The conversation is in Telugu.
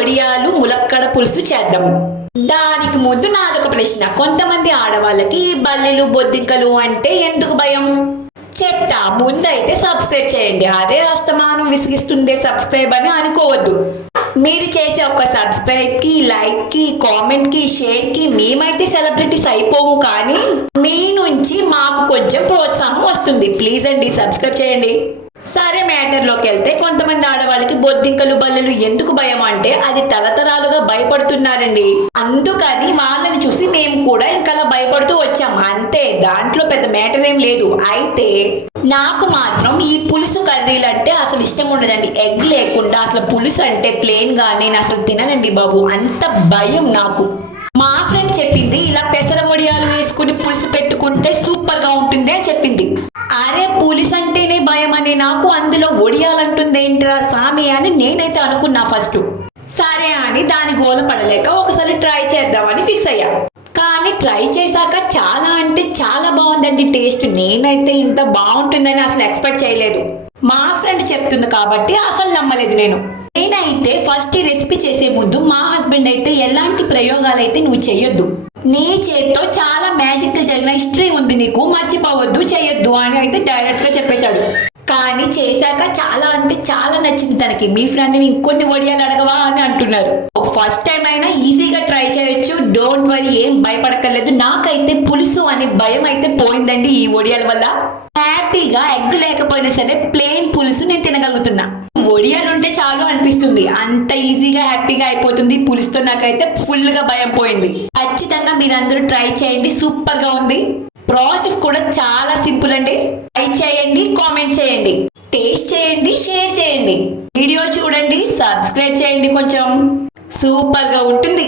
వడియాలు ములక్కడ పులుసు చేద్దాం. దానికి ముందు నాదొక ప్రశ్న. కొంతమంది ఆడవాళ్ళకి ఈ బల్లెలు బొద్దింకలు అంటే ఎందుకు భయం? చెప్తా. ముందైతే సబ్స్క్రైబ్ చేయండి. అదే అస్తమానం విసిగిస్తుందే సబ్స్క్రైబ్ అని అనుకోవద్దు. మీరు చేసే ఒక సబ్స్క్రైబ్కి లైక్కి కామెంట్కి షేర్కి మేమైతే సెలబ్రిటీస్ అయిపోము కానీ మీ నుంచి మాకు కొంచెం ప్రోత్సాహం వస్తుంది. ప్లీజ్ అండి సబ్స్క్రైబ్ చేయండి. మ్యాటర్లోకి వెళ్తే కొంతమంది ఆడవాళ్ళకి బొద్దింకలు బల్లులు ఎందుకు భయం అంటే అది తరతరాలుగా భయపడుతున్నారండి. అందుకని వాళ్ళని చూసి మేము కూడా ఇంకా అలా భయపడుతూ వచ్చాం. అంతే దాంట్లో పెద్ద మ్యాటర్ ఏం లేదు. అయితే నాకు మాత్రం ఈ పులుసు కర్రీలు అంటే అసలు ఇష్టం ఉండదండి. ఎగ్ లేకుండా అసలు పులుసు అంటే ప్లేన్గా నేను అసలు తిననండి బాబు. అంత భయం నాకు. మా ఫ్రెండ్ చెప్పింది ఇలా పెసర వడియాలు వేసుకుని పులుసు పెట్టుకుంటే సూపర్గా ఉంటుంది అని చెప్పింది. అరే పులుసు అంటేనే భయం అని నాకు అందులో ఒడియాలంటుందేంట్రా సామి అని నేనైతే అనుకున్నా ఫస్ట్. సరే అని దాని గోల పడలేక ఒకసారి ట్రై చేద్దామని ఫిక్స్ అయ్యా. కానీ ట్రై చేశాక చాలా అంటే చాలా బాగుందండి టేస్ట్. నేనైతే ఇంత బాగుంటుందని అసలు ఎక్స్పెక్ట్ చేయలేదు. మా ఫ్రెండ్ చెప్తుంది కాబట్టి అసలు నమ్మలేదు నేను. నేనైతే ఫస్ట్ ఈ రెసిపీ చేసే ముందు మా హస్బెండ్ అయితే ఎలాంటి ప్రయోగాలు అయితే నువ్వు చేయొద్దు నీ చేత్తో చాలా మ్యాజిక్ జరిగిన హిస్టరీ ఉంది నీకు మర్చిపోవద్దు చేయొద్దు అని అయితే డైరెక్ట్గా చెప్పేశాడు. కానీ చేశాక చాలా అంటే చాలా నచ్చింది తనకి. మీ ఫ్రెండ్ని ఇంకొన్ని వడియాలు అడగవా అని అంటున్నారు. ఫస్ట్ టైం అయినా ఈజీగా ట్రై చేయొచ్చు. డోంట్ వరీ ఏం భయపడక్కర్లేదు. నాకైతే పులుసు అనే భయం అయితే పోయిందండి ఈ వడియాల వల్ల. హ్యాపీగా ఎగ్ లేకపోయినా సరే ప్లెయిన్ పులుసు నేను తినగలుగుతున్నా. ఒడియాలు ఉంటే చాలు అనిపిస్తుంది. అంత ఈజీగా హ్యాపీగా అయిపోతుంది. పులుసుతో నాకైతే ఫుల్గా భయం పోయింది. ఖచ్చితంగా మీరందరూ ట్రై చేయండి. సూపర్గా ఉంది. ప్రాసెస్ కూడా చాలా సింపుల్ అండి. లైక్ చేయండి కామెంట్ చేయండి. టేస్ట్ చేయండి షేర్ చేయండి. వీడియో చూడండి సబ్స్క్రైబ్ చేయండి కొంచెం. సూపర్గా ఉంటుంది.